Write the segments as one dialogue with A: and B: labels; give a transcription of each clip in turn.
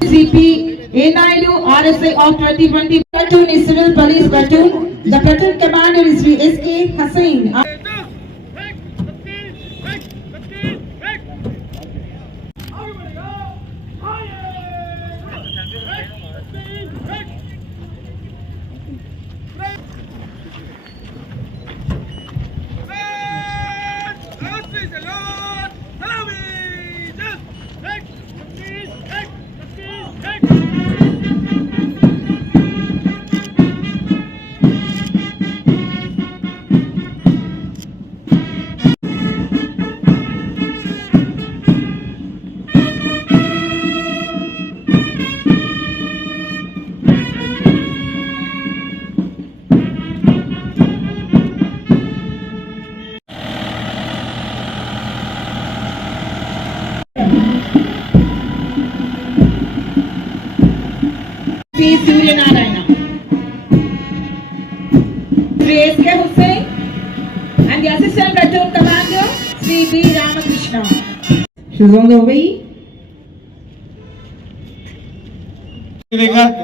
A: CP Naidu RSI of 2020 platoon is civil police platoon. The platoon commander is Sri S.K. Hussain.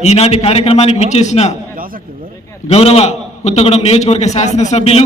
B: ఈనాటి కార్యక్రమానికి విచ్చేసిన గౌరవ కొత్తగూడెం నియోజకవర్గ శాసనసభ్యులు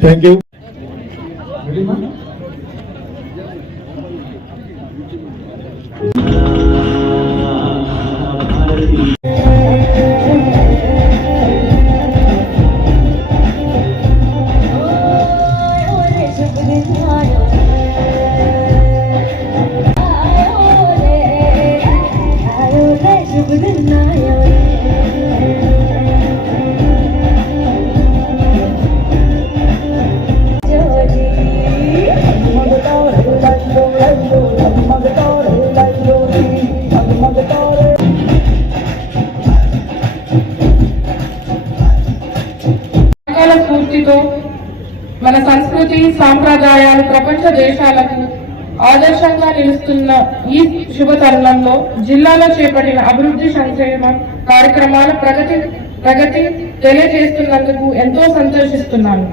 A: Thank
B: you. Ready,
C: రకాల స్ఫూర్తితో మన సంస్కృతి సాంప్రదాయాలు ప్రపంచ దేశాలకు ఆదర్శంగా నిలుస్తున్న ఈ శుభ తరుణంలో జిల్లాలో చేపట్టిన అభివృద్ధి సంక్షేమ కార్యక్రమాల ప్రగతి ప్రగతి తెలియజేస్తున్నందుకు ఎంతో సంతోషిస్తున్నాను.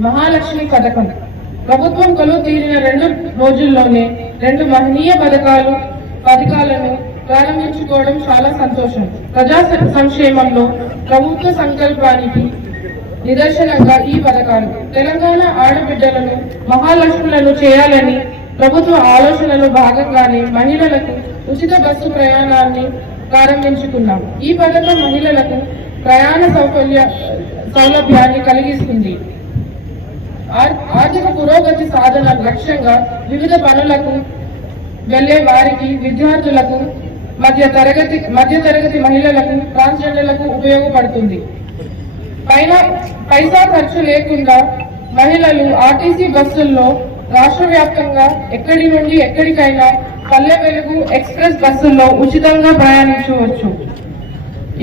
C: మహాలక్ష్మి పథకం. ప్రభుత్వం కొలువు తీరిన రెండు రోజుల్లోనే రెండు మహనీయ పథకాలు పథకాలను ప్రారంభించుకోవడం చాలా సంతోషం. ప్రజా సంక్షేమంలో ప్రభుత్వ సంకల్పానికి నిదర్శనంగా ఈ పథకాలు. తెలంగాణ ఆడబిడ్డలను మహాలక్ష్ములను చేయాలని ప్రభుత్వ ఆలోచనలో భాగంగానే మహిళలకు ఉచిత బస్సు ప్రయాణాన్ని ప్రారంభించుకున్నాం. ఈ పథకం మహిళలకు ప్రయాణ సౌకర్య సౌలభ్యాన్ని కలిగిస్తుంది. ఆర్థిక పురోగతి సాధన లక్ష్యంగా వివిధ పనులకు వెళ్ళే వారికి విద్యార్థులకు మధ్య తరగతి మధ్య తరగతి మహిళలకు ట్రాన్స్జెండర్లకు ఉపయోగపడుతుంది. పైసా ఖర్చు లేకుండా మహిళలు ఆర్టీసీ బస్సుల్లో రాష్ట్ర వ్యాప్తంగా ఎక్కడి నుండి ఎక్కడికైనా పల్లె వెలుగు ఎక్స్ప్రెస్ బస్సుల్లో ఉచితంగా ప్రయాణించవచ్చు.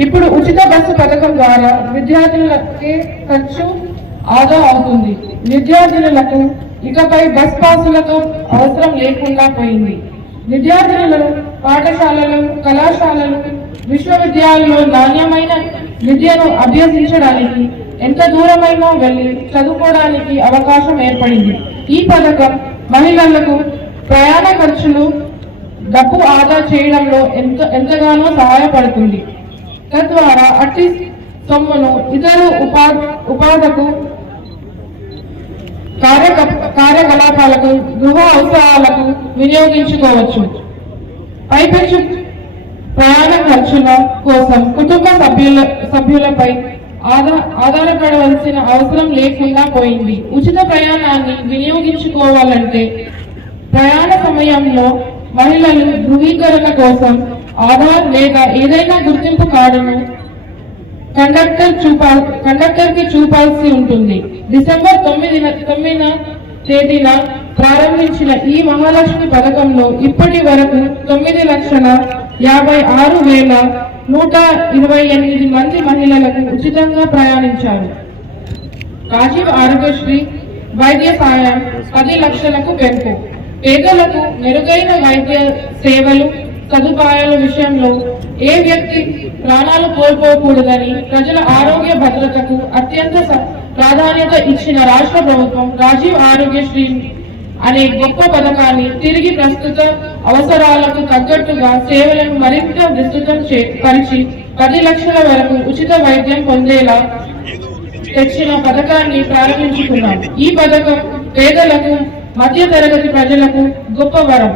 C: ఇప్పుడు ఉచిత బస్సు పథకం ద్వారా విద్యార్థులకి ఖర్చు ఆదా అవుతుంది. విద్యార్థులకు ఇకపై బస్ పాసులతో అవసరం లేకుండా పోయింది. విద్యార్థులను పాఠశాలలు కళాశాలలు విశ్వవిద్యాలయంలో నాణ్యమైన విద్యను అభ్యసించడానికి ఎంత దూరమైనా వెళ్ళి చదువుకోవడానికి అవకాశం ఏర్పడింది. ఈ పథకం మహిళలకు ప్రయాణ ఖర్చులు డబ్బు ఆదా చేయడంలో ఎంత ఎంతగానో సహాయపడుతుంది. తద్వారా అట్టి సొమ్మును ఇతర ఉపా ఉపాధకు కార్యక- కార్యకలాపాలకు గృహ అవసరాలకు వినియోగించుకోవచ్చు. పైపెచ్చు ప్రయాణ ఖర్చుల కోసం కుటుంబ సభ్యుల సభ్యులపై ఆధారపడవలసిన అవసరం లేకుండా పోయింది. ఉచిత ప్రయాణాన్ని వినియోగించుకోవాలంటే ప్రయాణ సమయంలో మహిళలు ధృవీకరణ కోసం ఆధార్ లేదా ఏదైనా గుర్తింపు కార్డును కండక్టర్ చూపా కండక్టర్కి చూపాల్సి ఉంటుంది. డిసెంబర్ తొమ్మిదిన తొమ్మిదిన తేదీన ప్రారంభించిన ఈ మహాలక్ష్మి పథకంలో ఇప్పటి వరకు తొమ్మిది లక్షల యాభై ఆరు వేల నూట ఇరవై ఎనిమిది మంది మహిళలకు ఉచితంగా ప్రయాణించారు. రాజీవ్ ఆరోగ్యశ్రీ వైద్య సాయం పది లక్షలకు పెంపు. పేదలకు మెరుగైన వైద్య సేవలు సదుపాయాల విషయంలో ఏ వ్యక్తి ప్రాణాలు కోల్పోకూడదని ప్రజల ఆరోగ్య భద్రతకు అత్యంత ప్రాధాన్యత ఇచ్చిన రాష్ట్ర ప్రభుత్వం రాజీవ్ ఆరోగ్యశ్రీ అనే గొప్ప పథకాన్ని తిరిగి ప్రస్తుత అవసరాలకు తగ్గట్టుగా సేవలను మరింత విస్తృతం పరిచి పది లక్షల వరకు ఉచిత వైద్యం పొందేలా తెచ్చిన పథకాన్ని ప్రారంభించుకున్నాం. ఈ పథకం పేదలకు మధ్య తరగతి ప్రజలకు గొప్ప వరం.